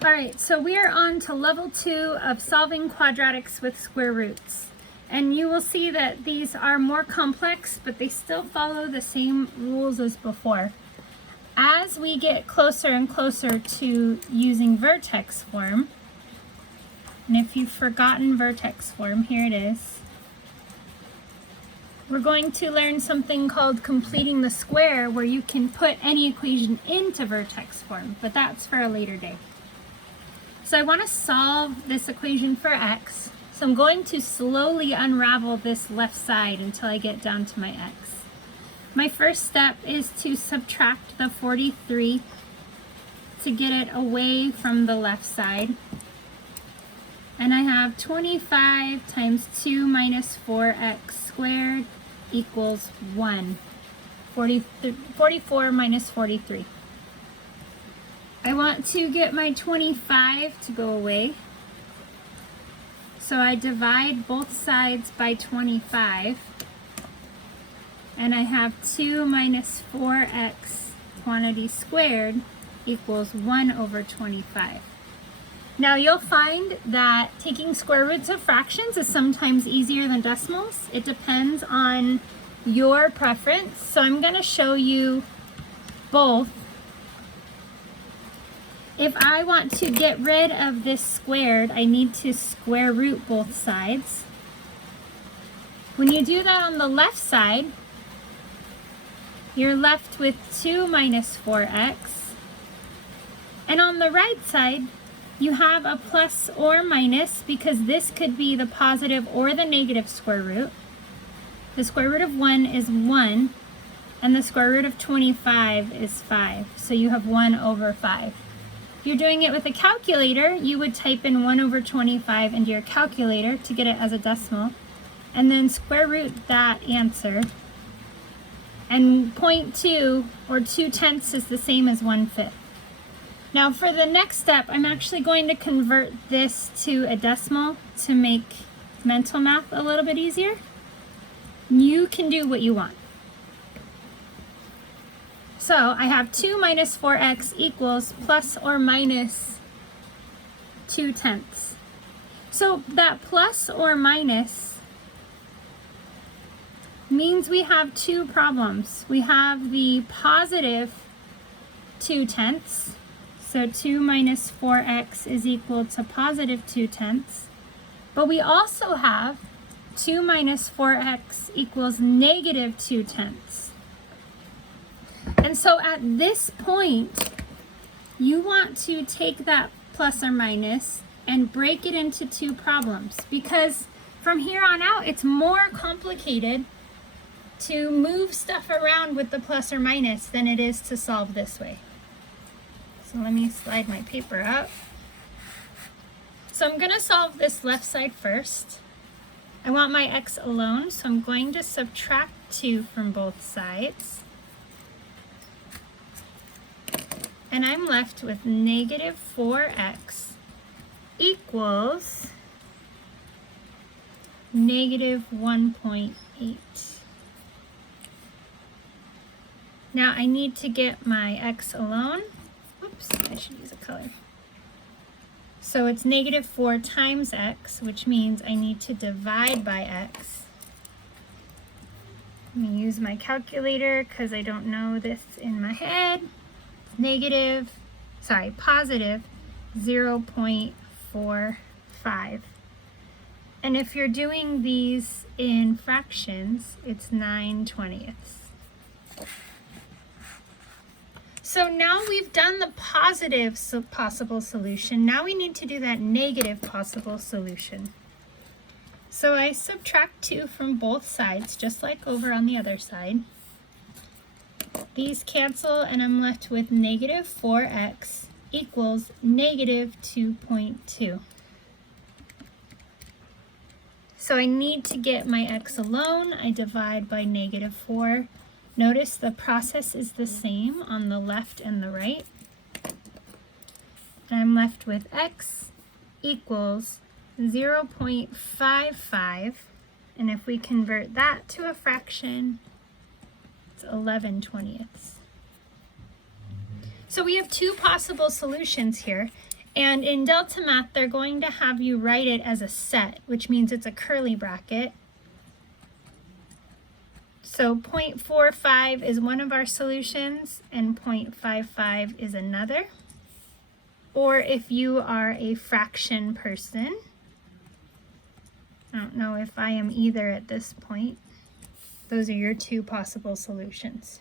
All right, so we are on to level 2 of solving quadratics with square roots. And you will see that these are more complex, but they still follow the same rules as before. As we get closer and closer to using vertex form, and if you've forgotten vertex form, here it is. We're going to learn something called completing the square, where you can put any equation into vertex form, but that's for a later day. So I want to solve this equation for x. So I'm going to slowly unravel this left side until I get down to my x. My first step is to subtract the 43 to get it away from the left side. And I have 25 times 2 minus 4x squared equals 1. 44 minus 43. I want to get my 25 to go away. So I divide both sides by 25. And I have 2 minus 4x quantity squared equals 1 over 25. Now you'll find that taking square roots of fractions is sometimes easier than decimals. It depends on your preference. So I'm going to show you both. If I want to get rid of this squared, I need to square root both sides. When you do that on the left side, you're left with 2 minus 4x. And on the right side, you have a plus or minus because this could be the positive or the negative square root. The square root of 1 is 1, and the square root of 25 is 5. So you have 1 over 5. If you're doing it with a calculator, you would type in 1 over 25 into your calculator to get it as a decimal, and then square root that answer. And 0.2 or 2/10 is the same as 1/5. Now for the next step, I'm actually going to convert this to a decimal to make mental math a little bit easier. You can do what you want. So I have 2 minus 4x equals plus or minus 2/10. So that plus or minus means we have two problems. We have the positive 2/10. So 2 minus 4x is equal to positive 2/10. But we also have 2 minus 4x equals negative 2/10. And so at this point, you want to take that plus or minus and break it into two problems, because from here on out, it's more complicated to move stuff around with the plus or minus than it is to solve this way. So let me slide my paper up. So I'm going to solve this left side first. I want my x alone, so I'm going to subtract 2 from both sides. And I'm left with negative 4x equals negative 1.8. Now I need to get my x alone. Oops, I should use a color. So it's negative 4 times x, which means I need to divide by x. Let me use my calculator because I don't know this in my head. Positive 0.45. And if you're doing these in fractions, it's 9/20. So now we've done the positive possible solution. Now we need to do that negative possible solution. So I subtract 2 from both sides, just like over on the other side. These cancel, and I'm left with negative 4x equals negative 2.2. So I need to get my x alone. I divide by negative 4. Notice the process is the same on the left and the right. And I'm left with x equals 0.55. And if we convert that to a fraction, it's 11/20. So we have two possible solutions here. And in Delta Math, they're going to have you write it as a set, which means it's a curly bracket. So 0.45 is one of our solutions and 0.55 is another. Or if you are a fraction person, I don't know if I am either at this point, those are your two possible solutions.